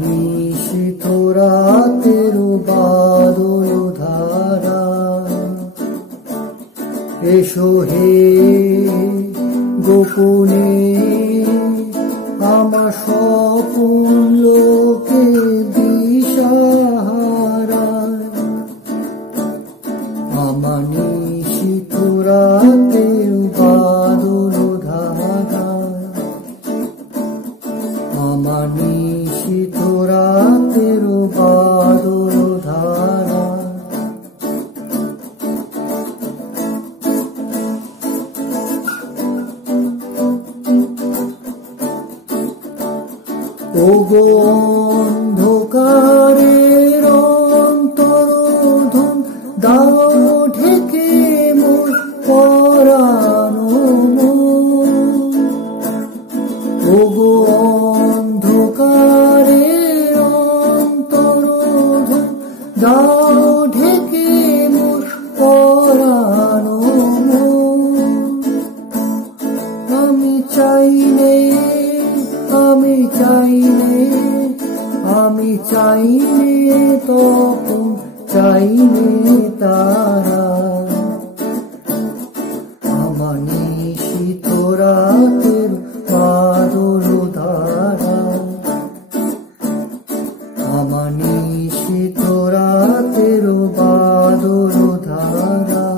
নিশীথ রাতের বাদল ধারা, এসো হে গোপনে আমার স্বপন লোকে দিশাহারা। আমার নিশীথ রাতের বাদল ধারা, আমার নিশীথ রাতের বাদল ধারা। ওগো অন্ধকারের অন্তরোধন দাও ঢেকে মোর পরানো মন। ওগো অন্ধকারের অন্তরোধন দাও ঢেকে মোর পরানো মন। আমি চাইলে তপন চাইলে তারা। আমার নিশীথ রাতের বাদল ধারা, আমার নিশীথ রাতের বাদল ধারা।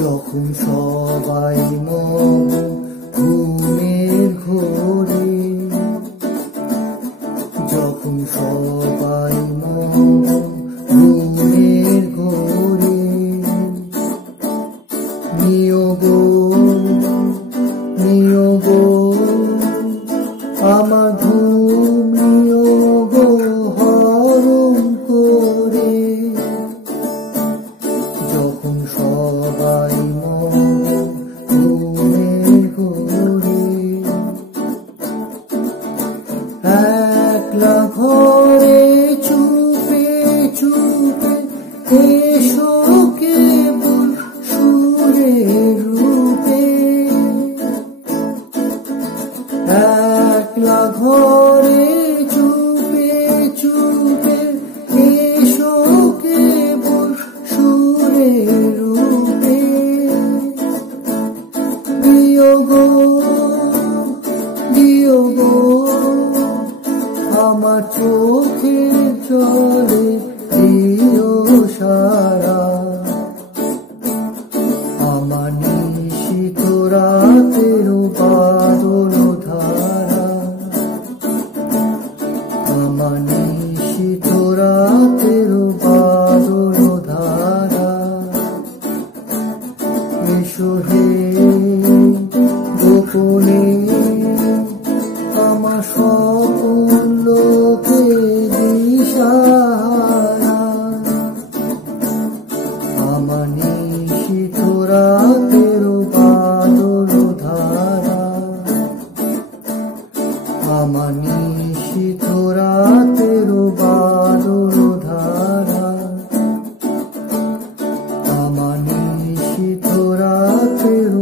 যখন সবাই মগ্ন ঘুমের ঘোরে, যখন সবাই মগ্ন ঘুমের ঘোরে, নিয়োগ আমার ঘুম নিয়োগ হরণ করে। যখন সবাই ঘুমের ঘোরে, একলা ঘরে চুপে চুপে এসো কেবল সুরের রূপে। একলা ঘরে চুপে চুপে এসো কেবল সুরের রূপে। দিও গো আমার চোখের জলে দিও সারা। আমার নিশীথ রাতের বাদল ধারা, আমার নিশীথ রাতের বাদল ধারা। এসো হে গোপনে আমার স্বপন লোকে দিশাহারা। আমার নিশীথ রাতের বাদল ধারা, আমার নিশীথ রাতের বাদল ধারা। আমার নিশীথ রাতের